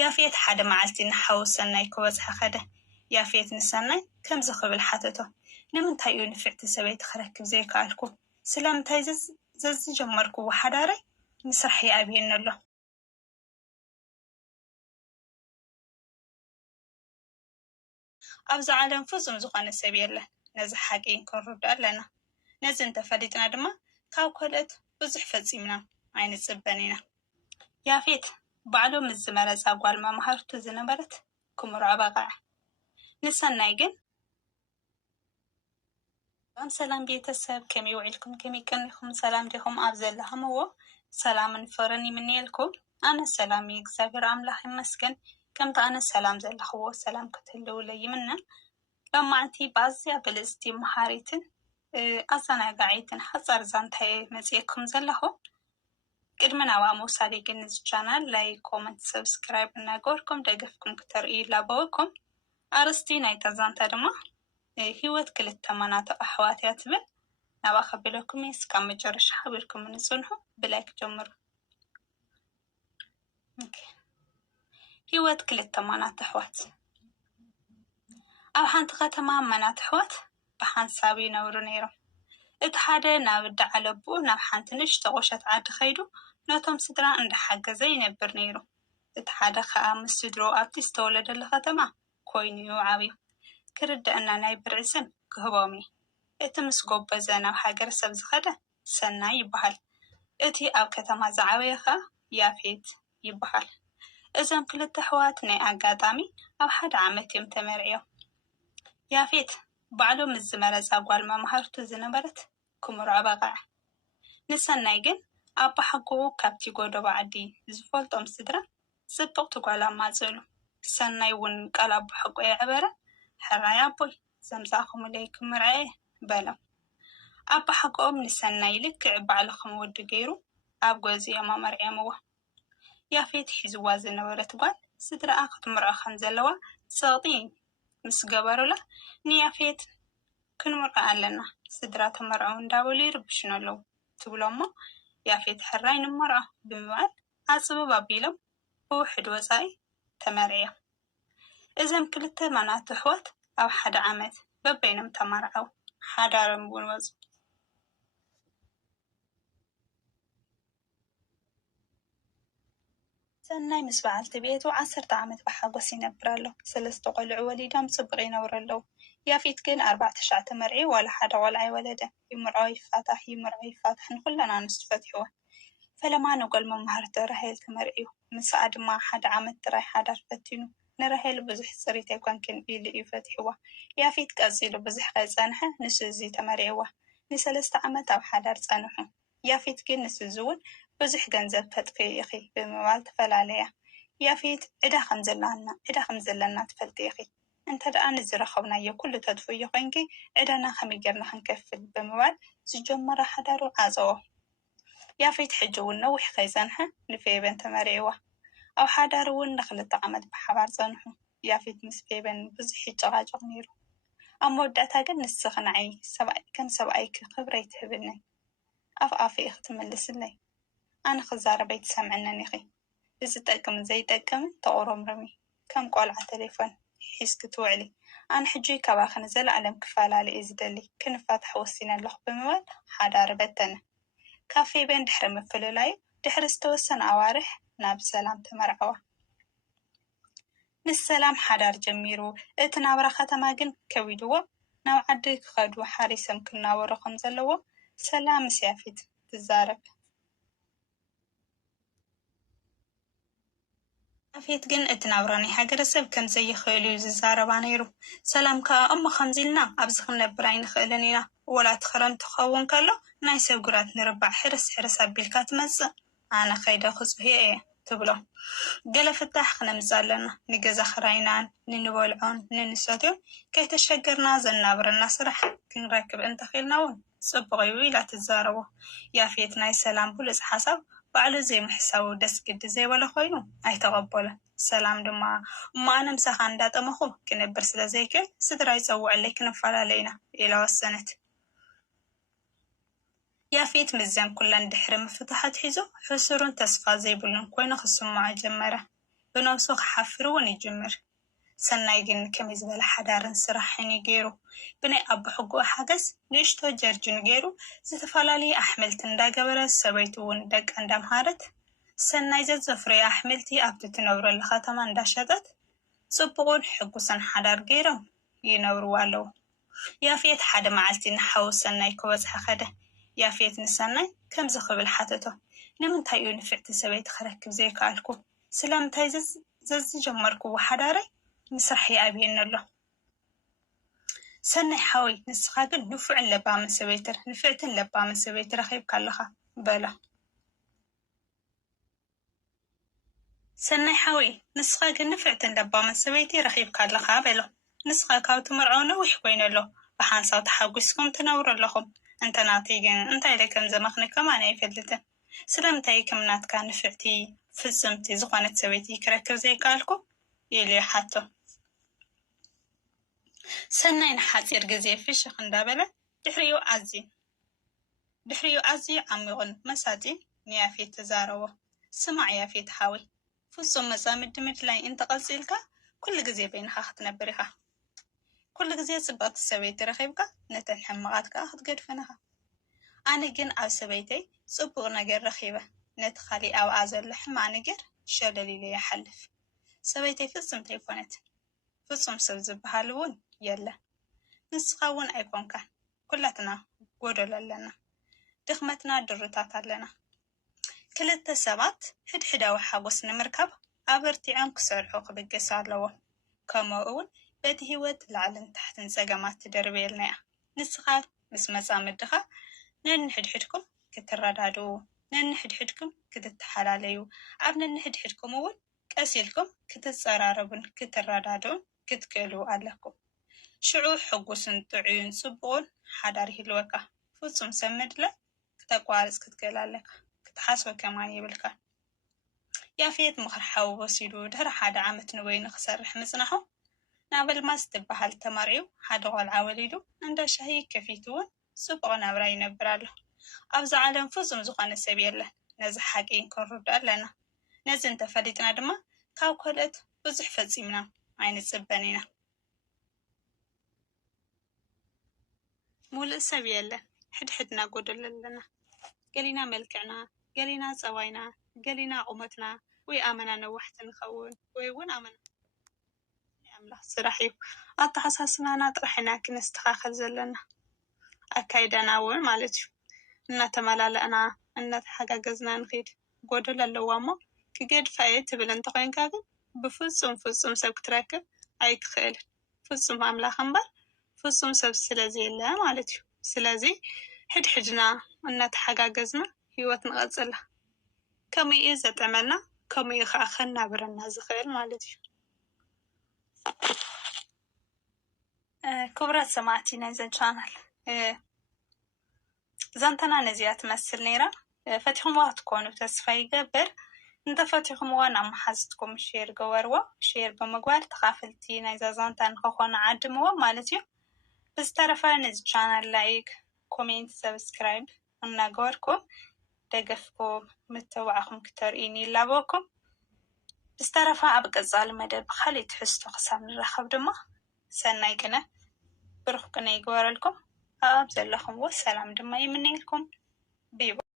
ያፌት ሓደ መዓልቲ ንሓውስ ሰናይ ክበፅሐ ኸደ ያፌት ንሰናይ ከም ዝኽብል ሓተቶ ንምንታይ እዩ ንፍዕቲ ሰበይቲ ክረክብ ዘይከኣልኩ ስለምንታይ ዘዝጀመርክዎ ሓዳረይ ምስራሕ ይኣብየኒ ኣሎ ኣብዚ ዓለም ፍጹም ዝኾነ ሰብ የለን ነዚ ሓቂ ክንርዳእ ኣለና ነዚ እንተፈሊጥና ድማ ካብ ካልኦት ብዙሕ ፈፂምና ኣይንፅበን ኢና ያፌት ባዕሉ ምስ ዝመረፃ ጓል መምሃርቱ ዝነበረት ክምርዖ በቃዕ ንሰናይ ግን ሰላም ቤተሰብ ከመይ ውዒልኩም ከመይ ቀኒኹም ሰላም ዲኹም ኣብ ዘለኹምዎ ሰላምን ፍቕርን ይምንየልኩም ኣነ ሰላም እዩ እግዚአብሔር ኣምላኽ ይመስገን ከምቲ ኣነ ሰላም ዘለኽዎ ሰላም ክትህልውለይ ይምነ ሎማዓንቲ ብኣዝያ ብልፅቲ መሃሪትን ኣዘናጋዒትን ሓፃር ዛንታ መፅአኩም ዘለኹ ቅድሚ ናብኣ ምውሳድ ግን እዚ ቻናል ላይክ ኮመንት ሰብስክራይብ እናገበርኩም ደገፍኩም ክተርእዩ ላበወኩም ኣርስቲ ናይታ ዛንታ ድማ ህይወት ክልተ መናቱ ኣሕዋት እያ ትብል ናብኣ ከቢለኩም እስካብ መጨረሻ ሓቢርኩም ንፅንሑ ብላይክ ጀምሩ ህይወት ክልተ መናቱ ኣሕዋት ኣብ ሓንቲ ከተማ መናቱ ኣሕዋት ብሓንሳብ ይነብሩ ነይሮም እቲ ሓደ ናብ ዳዕለቡ ናብ ሓንቲ ንእሽቶ ቁሸት ዓዲ ኸይዱ ነቶም ስድራ እንዳሓገዘ ይነብር ነይሩ እቲ ሓደ ከዓ ምስ ስድሮ ኣብቲ ዝተወለደሉ ከተማ ኮይኑ ዓብዩ ክርድአና ናይ ብርዒ ስም ክህቦም እዩ እቲ ምስ ጎበዘ ናብ ሃገረሰብ ዝኸደ ሰናይ ይበሃል እቲ ኣብ ከተማ ዝዓበየ ከዓ ያፌት ይበሃል እዞም ክልተ ኣሕዋት ናይ ኣጋጣሚ ኣብ ሓደ ዓመት እዮም ተመርዕዮም ያፌት ባዕሉ ምስ ዝመረፃ ጓል መምሃርቱ ዝነበረት ክምርዖ በቃዕ ንሰናይ ግን ኣባ ሓጉኡ ካብቲ ጎደባ ዓዲ ዝፈልጦም ስድራ ፅብቕቲ ጓል ኣማፅእሉ ሰናይ እውን ቃል ኣባ ሓጉ የዕበረ ሕራይ ኣቦይ ዘምፃእኹምለይ ክምርዐ በሎም ኣባ ሓጉኦም ንሰናይ ልክዕ ባዕልኹም ወዲ ገይሩ ኣብ ገዚኦም ኣመርዕዮምዋ ያፌት ሒዝዋ ዝነበረት ጓል ስድራኣ ክትምርዖ ከም ዘለዋ ፀቕጢ ምስ ገበሩላ ንያፌት ክንምርዖ ኣለና ስድራ ተመርዖ እንዳበሉ ይርብሽኑ ኣለዉ ትብሎሞ ያፌት ሕራይ ንመርዖ ብምባል ኣፅብብ ኣቢሎም ብውሕድ ወፃኢ ተመርዕዮም እዞም ክልተ መናቱ ኣሕዋት ኣብ ሓደ ዓመት በበይኖም ተመርዐው ሓዳሮም እውን ወፁ ሰናይ ምስ በዓልቲ ቤቱ 10 ዓመት ብሓጎስ ይነብር ኣሎ 3 ቆልዑ ወሊዶም ፅቡቅ ይነብሩ ኣለዉ ያፌት ግን 49 መርዒ ዋላ ሓደ ቆልዓ ኣይወለደን ይምርዖ ይፋታሕ ይምርዖ ይፋታሕ ንኩለን ኣንስቱ ፈትሕወን ፈለማ ንጓል መምሃርቱ ራሄል ተመርዒዩ ምስኣ ድማ ሓደ ዓመት ጥራይ ሓዳር ፈቲኑ ንራሄል ብዙሕ ፅሪት ኣይኮንክን ኢሉ እዩ ፈትሕዋ ያፌት ቀፂሉ ብዙሕ ከይፀንሐ ንሱ እዚ ተመሪዕዋ ን3 ዓመት ኣብ ሓዳር ፀንሑ ያፌት ግን ንሱ እውን ብዙሕ ገንዘብ ተጥፍእ ኢኺ ብምባል ተፈላለያ ያፌት ዕዳ ከም ዘለና ትፈልጢ ኢኺ እንተ ደኣ ንዝረኸብናዮ ኩሉ ተጥፍዮ ኮይንኪ ዕዳና ከመይ ጌርና ክንከፍል ብምባል ዝጀመረ ሓዳሩ ዓፀዎ ያፌት ሕጂ እውን ነዊሕ ከይፀንሐ ንፌበን ተመሪዕዋ ኣብ ሓዳር እውን ን2 ዓመት ብሓባር ፀንሑ ያፌት ምስ ፌበን ብዙሕ ይጨቃጨቕ ነይሩ ኣብ መወዳእታ ግን ንስኺ ንዓይ ከም ሰብኣይ ክብረይ ትህብንን ኣፍ ኣፈይ ክትምልስለይ ኣነ ክዛረበ ኣይትሰምዐነን ኢኺ እዚ ጠቅምን ዘይጠቅምን ተቑረምርሚ ከም ቆልዓ ቴሌፎን ሒዝክ ትውዕሊ ኣነ ሕጂ ካባኺ ንዘለኣለም ክፈላለ እየ ዝደሊ ክንፋታሕ ወሲነ ኣለኹ ብምባል ሓዳር በተነ ካብ ፌበን ድሕሪ ምፍልላዩ ድሕሪ ዝተወሰነ ኣዋርሕ ናብ ሰላም ተመርዐዋ ምስ ሰላም ሓዳር ጀሚሩ እቲ ናብራ ከተማ ግን ከቢድዎ ናብ ዓዲ ክኸዱ ሓሪሶም ክናበሩ ከም ዘለዎ ሰላም ምስ ያፌት ትዛረብ ያፌት ግን እቲ ናብራ ናይ ሃገረሰብ ከም ዘይኽእል እዩ ዝዛረባ ነይሩ ሰላም ከዓ እሞ ከምዚ ኢልና ኣብዚ ክንነብር ኣይንኽእልን ኢና ወላት ክረምቲ ክኸውን ከሎ ናይ ሰብ ጉራት ንርባዕ ሕርስ ኣቢልካ ትመፅእ ኣነ ከይደ ክፅህዮ እየ ትብሎ ገለ ፍታሕ ክነምፅ ኣለና ንገዛ ክራይናን ንንበልዖን ንንሰትዮን ከይተሸገርና ዘናብረና ስራሕ ክንረክብ እንተኺልና እውን ፅቡቅ እዩ ኢላ ትዛረቦ ያፌት ናይ ሰላም ብሉፅ ሓሳብ ባዕሉ ዘይምሕሳቡ ደስ ግዲ ዘይበለ ኮይኑ ኣይተቐበሎ ሰላም ድማ እሞ ኣነ ምሳኻ እንዳጠመኹ ክነብር ስለ ዘይክእል ስድራ ይፀውዕለይ ክንፈላለ ኢና ኢላ ወሰነት ያፌት ምዘን ኩለን ድሕሪ ምፍታሓት ሒዙ ሕሱሩን ተስፋ ዘይብሉን ኮይኑ ክስምዖ ጀመረ ብነብሱ ክሓፍር እውን ይጅምር። ሰናይ ግን ከመይ ዝበለ ሓዳርን ስራሕን ገይሩ ብናይ ኣቦ ሕጉኡ ሓገዝ ንእሽቶ ጀርጅን ገይሩ ዝተፈላለዩ ኣሕምልቲ እንዳገበረ ሰበይቱ እውን ደቃ እንዳምሃረት ሰናይ ዘፍረዮ ኣሕምልቲ ኣብቲ ትነብረሉ ከተማ እንዳሸጠት ጽቡቁን ሕጉስን ሓዳር ገይሮም ይነብርዋ ኣለዉ። ያፌት ሓደ መዓልቲ ንሓው ሰናይ ክበፅሐ ኸደ ያፌት ንሰናይ ከምዚ ክብል ሓተቶ ንምንታይ እዩ ንፍዕቲ ሰበይቲ ክረክብ ዘይከኣልኩ? ስለምንታይ ዘዝጀመርክዎ ሓዳረይ ምስራሕ ይኣብየኒ ኣሎ። ሰናይ ሓወይ ንስኻ ግን ንፍዕትን ለባምን ሰበይቲ ረኺብካ ኣለኻ በሎ። ሰናይ ሓወይ ንስኻ ግን ንፍዕትን ለባምን ሰበይቲ ረኺብካ ኣለኻ በሎ። ንስኻ ካብቲ መርዖ ነዊሕ ኮይኑ ኣሎ ብሓንሳው ተሓጒስኩም ትነብሩ ኣለኹም። እንተናተይ ግን እንታይ ለ ከም ዘመኽንከም ኣነ ኣይፈልጥን። ስለምንታይ ከምናትካ ንፍዕቲ ፍጽምቲ ዝኾነት ሰበይቲ ክረክብ ዘይከኣልኩ ኢሉ ይሓቶ። ሰናይ ንሓፂር ግዜ ፍሽኽ እንዳበለ ድሕሪኡ ኣዝዩ ዓሚቑን መሳጢን ንያፌት ተዛረቦ። ስማዕ ያፌት ሓወይ ፍጹም መጻምዲ ምድላይ እንተቐፂልካ ኩሉ ግዜ በይንኻ ክትነብር ኢኻ። ኩሉ ግዜ ጽብቕቲ ሰበይቲ ረኺብካ ነተን ሕማቓት ከዓ ክትገድፈን ኢኻ። ኣነ ግን ኣብ ሰበይተይ ጽቡቕ ነገር ረኺበ ነቲ ካሊእ ኣብኣ ዘሎ ሕማቕ ነገር ሸለሊለ ይሓልፍ። ሰበይተይ ፍጽምቲ ኣይኮነትን። ፍጹም ሰብ ዝበሃል እውን የለን። ንስኻ እውን ኣይኮንካን። ኩላትና ጎደሎ ኣለና፣ ድኽመትና ድርታት ኣለና። ክልተ ሰባት ሕድሕዳዊ ሓጎስ ንምርካብ ኣበርቲዖም ክሰርሑ ክብገሱ ኣለዎም። ከምኡ እውን በቲ ህይወት ላዕልን ታሕትን ፀገማት ትደርብ የልና እያ። ንስኻ ምስ መጻምድኻ ነንሕድሕድኩም ክትረዳድኡ፣ ነንሕድሕድኩም ክትተሓላለዩ፣ ኣብ ነንሕድሕድኩም እውን ቀሲልኩም ክትፀራረቡን ክትረዳድኡን ክትክእሉ ኣለኩም። ሽዑ ሕጉስን ጥዑይን ጽቡቕን ሓዳር ይህልወካ። ፍጹም ሰብ ምድላይ ክተቋርፅ ክትክእል ኣለካ። ክትሓስቦ ከማን ይብልካ። ያፌት ምኽሪ ሓዊ ወሲዱ ድሕሪ 1 ዓመት ንወይኒ ክሰርሕ ምጽናሑ ናብ ኣልማዝ ትበሃል ተመርዒው ሓደ ቆልዓ ወሊዱ እንዳ ሻሂ ከፊቱ እውን ጽቡቕ ናብራ ይነብር ኣሎ። ኣብዚ ዓለም ፍጹም ዝኾነ ሰብ የለን። ነዚ ሓቂ ክንርዳእ ኣለና። ነዚ እንተፈሊጥና ድማ ካብ ካልኦት ብዙሕ ፈጺምና ኣይንጽበን ኢና። ሙሉእ ሰብ የለን። ሕድሕድና ጎደሎ ኣለና። ገሊና መልክዕና፣ ገሊና ፀባይና፣ ገሊና ቁመትና ወይ ኣመና ነዋሕቲ ንኸውን ወይ እውን ኣመና ኣምላኽ ስራሕ እዩ። ኣተሓሳስባና ጥራሕ ኢና ክነስተኻኸል ዘለና። ኣካይዳና እውን ማለት እዩ እናተመላለእና እናተሓጋገዝና ንኸይድ። ጎደሎ ኣለዋ እሞ ክገድፋ እየ ትብል እንተኮይንካ ግን ብፍጹም ሰብ ክትረክብ ኣይትኽእልን። ፍጹም ኣምላኽ እምበር ፍጹም ሰብ ስለዘየለ ማለት እዩ። ስለዚ ሕድሕድና እናተሓጋገዝና ህይወት ንቐፅላ። ከመይ እዩ ዘጥዕመልና፣ ከመይ ከዓ ከናብረና ዝኽእል ማለት እዩ። ክቡራት ሰማዕቲ ናይዘ ቻናል ዛንተና ነዚያ ትመስል ነይራ። ፈቲኹምዋ ክትኮኑ ተስፋ ይገብር። እንተፈቲኹምዋ ናብ መሓዝትኩም ሼር ገበርዎ። ሼር ብምግባር ተኻፈልቲ ናይዛ ዛንታ ንክኾኑ ዓድምዎ ማለት እዩ። ብዝተረፈ ነዚ ቻናል ላይክ፣ ኮሜንት፣ ሰብስክራይብ እናገበርኩም ደገፍኩም ምትብባዕኹም ክተርእዩኒ ይላበኩም። ብዝተረፈ ኣብ ቀጻሊ መደብ ብካሊእ ትሕዝቶ ክሳብ ንራኸብ ድማ ሰናይ ግነ ብሩኽ ግነ ይግበረልኩም። ኣብ ዘለኹምዎ ሰላም ድማ ይምነየልኩም። ቢቦ